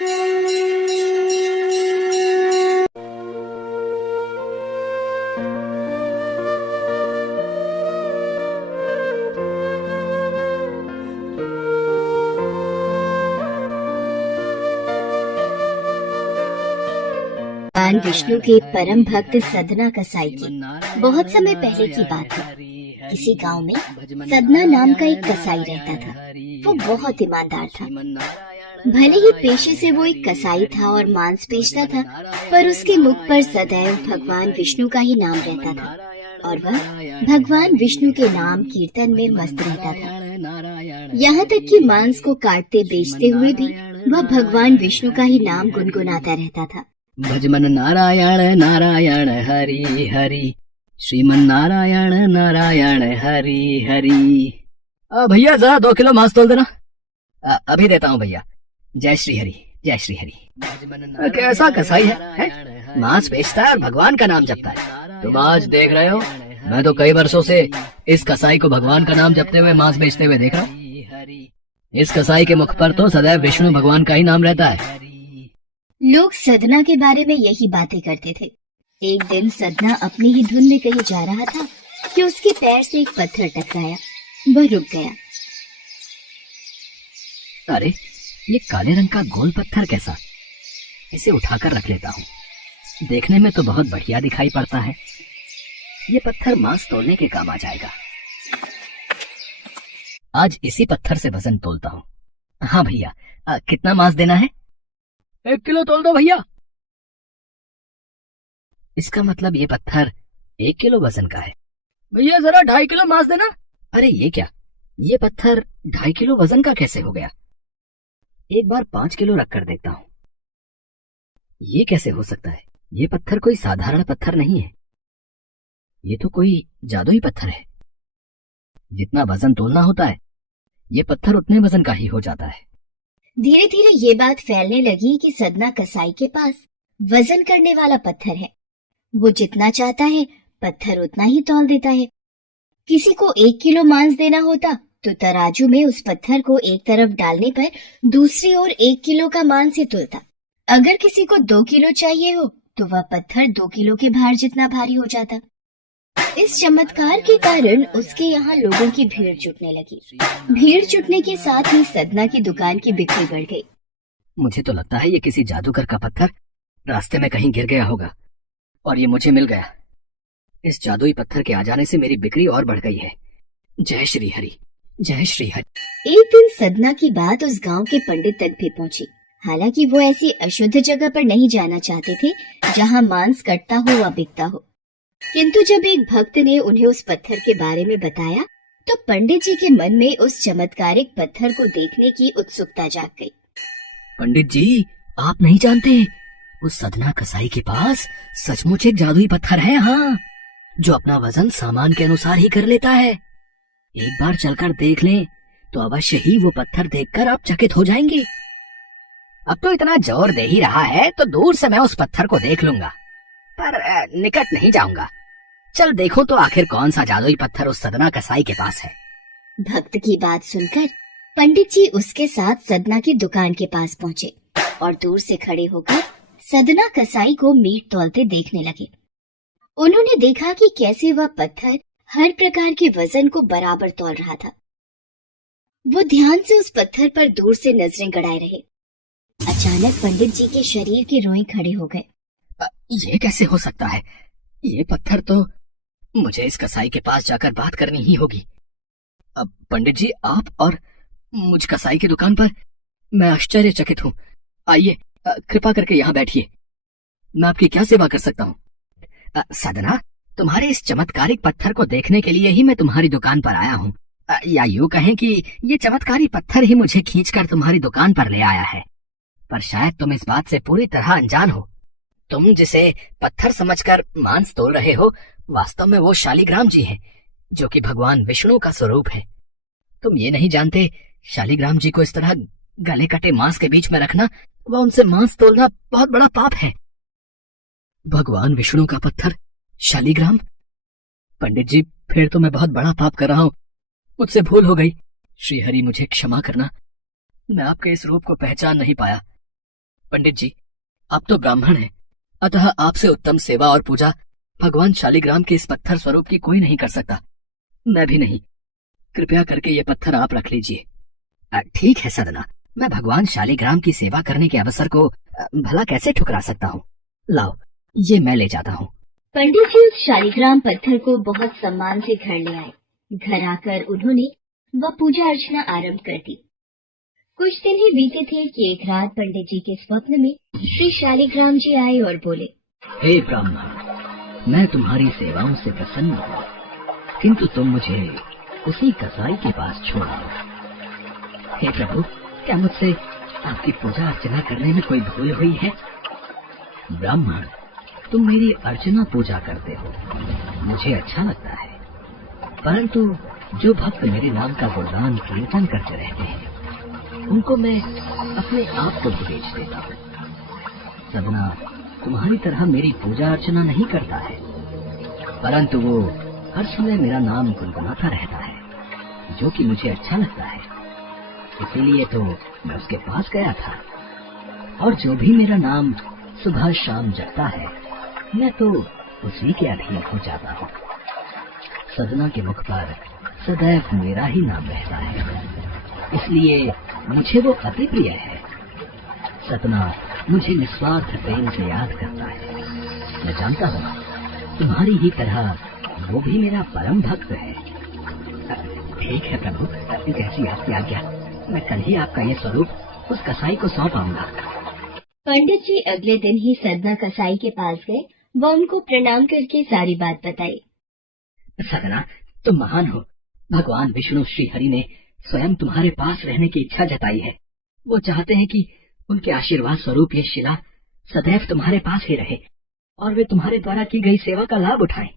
भगवान विष्णु के परम भक्त सदना कसाई की बहुत समय पहले की बात है। किसी गांव में सदना नाम का एक कसाई रहता था। वो बहुत ईमानदार था। भले ही पेशे से वो एक कसाई था और मांस बेचता था, पर उसके मुख पर सदैव भगवान विष्णु का ही नाम रहता था और वह भगवान विष्णु के नाम कीर्तन में मस्त रहता था। यहाँ तक कि मांस को काटते बेचते हुए भी वह भगवान विष्णु का ही नाम गुनगुनाता रहता था। भजमन नारायण नारायण हरि हरि, श्रीमन नारायण नारायण हरि हरि। भैया जरा 2 किलो मांस तोल देना। अभी देता हूँ भैया। जय श्री हरि, जय श्री हरि। कैसा कसाई है? मांस बेचता है और भगवान का नाम जपता है। तुम आज देख रहे हो, मैं तो कई वर्षों से इस कसाई को भगवान का नाम जपते हुए मांस बेचते हुए देख रहा हूँ। इस कसाई के मुख पर तो सदैव विष्णु भगवान का ही नाम रहता है। लोग सदना के बारे में यही बातें करते थे। एक दिन सदना अपनी ही धुन में कहीं जा रहा था कि उसके पैर से एक पत्थर टकराया। वह रुक गया। अरे, ये काले रंग का गोल पत्थर कैसा? इसे उठाकर रख लेता हूँ। देखने में तो बहुत बढ़िया दिखाई पड़ता है। ये पत्थर मांस तोलने के काम आ जाएगा। आज इसी पत्थर से वजन तोलता हूँ। हाँ भैया, कितना मांस देना है? 1 किलो तोल दो भैया। इसका मतलब ये पत्थर 1 किलो वजन का है। भैया जरा 2.5 किलो मांस देना। अरे ये क्या, ये पत्थर 2.5 किलो वजन का कैसे हो गया? एक बार 5 किलो रख कर देखता हूँ। ये कैसे हो सकता है? ये पत्थर कोई साधारण पत्थर नहीं है। ये तो कोई जादुई पत्थर है। जितना वजन तोलना होता है, ये पत्थर उतने वजन का ही हो जाता है। धीरे धीरे ये बात फैलने लगी कि सदना कसाई के पास वजन करने वाला पत्थर है। वो जितना चाहता है पत्थर उतना ही तौल देता है। किसी को 1 किलो मांस देना होता तो तराजू में उस पत्थर को एक तरफ डालने पर दूसरी ओर 1 किलो का मांस ही तुलता। अगर किसी को 2 किलो चाहिए हो तो वह पत्थर 2 किलो के भार जितना भारी हो जाता। इस चमत्कार के कारण उसके यहाँ लोगों की भीड़ जुटने लगी। भीड़ जुटने के साथ ही सदना की दुकान की बिक्री बढ़ गई। मुझे तो लगता है ये किसी जादूगर का पत्थर रास्ते में कहीं गिर गया होगा और ये मुझे मिल गया। इस जादुई पत्थर के आ जाने से मेरी बिक्री और बढ़ गई है। जय श्री हरि, जय श्री हरि। एक दिन सदना की बात उस गांव के पंडित तक भी पहुंची। हालांकि वो ऐसी अशुद्ध जगह पर नहीं जाना चाहते थे जहां मांस कटता हो व बिकता हो। किंतु जब एक भक्त ने उन्हें उस पत्थर के बारे में बताया तो पंडित जी के मन में उस चमत्कारिक पत्थर को देखने की उत्सुकता जाग गई। पंडित जी, आप नहीं जानते, उस सदना कसाई के पास सचमुच एक जादुई पत्थर है। हाँ, जो अपना वजन सामान के अनुसार ही कर लेता है। एक बार चलकर देख लें तो अवश्य ही वो पत्थर देखकर आप चकित हो जाएंगे। अब तो इतना जोर दे ही रहा है तो दूर से मैं उस पत्थर को देख लूंगा, पर निकट नहीं जाऊंगा। चल देखो तो आखिर कौन सा जादुई पत्थर उस सदना कसाई के पास है। भक्त की बात सुनकर पंडित जी उसके साथ सदना की दुकान के पास पहुँचे और दूर से खड़े होकर सदना कसाई को मीट तौलते देखने लगे। उन्होंने देखा कि कैसे वह पत्थर हर प्रकार के वजन को बराबर तौल रहा था। वो ध्यान से उस पत्थर पर दूर से नजरें गड़ाए रहे। अचानक पंडित जी के शरीर के रोए खड़े हो गए। ये कैसे हो सकता है? ये पत्थर तो, मुझे इस कसाई के पास जाकर बात करनी ही होगी। अब पंडित जी, आप और मुझ कसाई की दुकान पर मैं आश्चर्यचकित हूँ। आइए, कृपा करके यहाँ बैठिए। मैं आपकी क्या सेवा कर सकता हूँ? सदना, तुम्हारे इस चमत्कारिक पत्थर को देखने के लिए ही मैं तुम्हारी दुकान पर आया हूँ। या यूँ कहें कि ये चमत्कारी पत्थर ही मुझे खींचकर तुम्हारी दुकान पर ले आया है। पर शायद तुम इस बात से पूरी तरह अनजान हो। तुम जिसे पत्थर समझकर मांस तोल रहे हो, वास्तव में वो शालिग्राम जी हैं, जो कि भगवान विष्णु का स्वरूप है। तुम ये नहीं जानते, शालिग्राम जी को इस तरह गले कटे मांस के बीच में रखना व उनसे मांस तोलना बहुत बड़ा पाप है। भगवान विष्णु का पत्थर, शालिग्राम? पंडित जी, फिर तो मैं बहुत बड़ा पाप कर रहा हूँ। मुझसे भूल हो गई। श्री हरि, मुझे क्षमा करना। मैं आपके इस रूप को पहचान नहीं पाया। पंडित जी, आप तो ब्राह्मण हैं, अतः आपसे उत्तम सेवा और पूजा भगवान शालिग्राम के इस पत्थर स्वरूप की कोई नहीं कर सकता। मैं भी नहीं। कृपया करके ये पत्थर आप रख लीजिए। ठीक है सदना, मैं भगवान शालिग्राम की सेवा करने के अवसर को भला कैसे ठुकरा सकता हूँ। लाओ, ये मैं ले जाता हूँ। पंडित जी उस शालिग्राम पत्थर को बहुत सम्मान से घर ले आए। घर आकर उन्होंने वह पूजा अर्चना आरंभ कर दी। कुछ दिन ही बीते थे कि एक रात पंडित जी के स्वप्न में श्री शालिग्राम जी आए और बोले, हे ब्राह्मण, मैं तुम्हारी सेवाओं से प्रसन्न हूँ, किंतु तुम मुझे उसी कसाई के पास छोड़ आओ। हे प्रभु, क्या मुझसे आपकी पूजा अर्चना करने में कोई भूल हुई है? ब्राह्मण, तुम मेरी अर्चना पूजा करते हो, मुझे अच्छा लगता है, परंतु जो भक्त मेरे नाम का गुणगान कीर्तन करते रहते हैं, उनको मैं अपने आप को भी बेच देता हूँ। सदना तुम्हारी तरह मेरी पूजा अर्चना नहीं करता है, परंतु वो हर समय मेरा नाम गुनगुनाता रहता है, जो कि मुझे अच्छा लगता है। इसीलिए तो मैं उसके पास गया था, और जो भी मेरा नाम सुबह शाम जपता है, मैं तो उसी के अधीन हो जाता हूँ। सदना के मुख पर सदैव मेरा ही नाम रहता है, इसलिए मुझे वो अति प्रिय है। सदना मुझे निस्वार्थ प्रेम से याद करता है। मैं जानता हूँ तुम्हारी ही तरह वो भी मेरा परम भक्त है। ठीक है प्रभु, जैसी आपकी आज्ञा, मैं कल ही आपका ये स्वरूप उस कसाई को सौंप आऊंगा। पंडित जी अगले दिन ही सदना कसाई के पास गए व उनको प्रणाम करके सारी बात बताई। सदना, तुम महान हो। भगवान विष्णु श्री हरि ने स्वयं तुम्हारे पास रहने की इच्छा जताई है। वो चाहते हैं कि उनके आशीर्वाद स्वरूप ये शिला सदैव तुम्हारे पास ही रहे और वे तुम्हारे द्वारा की गई सेवा का लाभ उठाएं।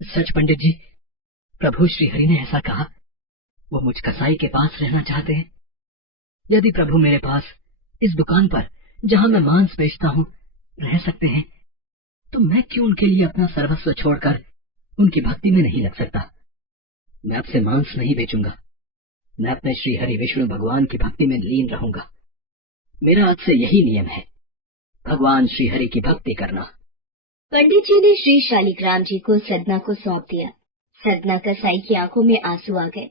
सच पंडित जी, प्रभु श्री हरि ने ऐसा कहा। वो मुझ कसाई के पास रहना चाहते हैं। यदि प्रभु मेरे पास इस दुकान पर, जहां मैं मांस बेचता हूँ, रह सकते हैं, तो मैं क्यों उनके लिए अपना सर्वस्व छोड़कर उनकी भक्ति में नहीं लग सकता। मैं अब से मांस नहीं बेचूंगा। मैं अपने श्री हरि विष्णु भगवान की भक्ति में लीन रहूंगा। मेरा आज से यही नियम है, भगवान श्री हरि की भक्ति करना। पंडित जी ने श्री शालिग्राम जी को सदना को सौंप दिया। सदना कसाई की आंखों में आंसू आ गए।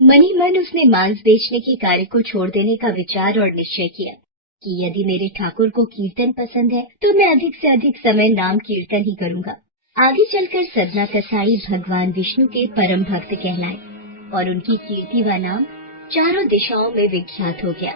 मन ही मन उसने मांस बेचने के कार्य को छोड़ देने का विचार और निश्चय किया कि यदि मेरे ठाकुर को कीर्तन पसंद है तो मैं अधिक से अधिक समय नाम कीर्तन ही करूंगा। आगे चलकर सदना कसाई भगवान विष्णु के परम भक्त कहलाए और उनकी कीर्ति व नाम चारों दिशाओं में विख्यात हो गया।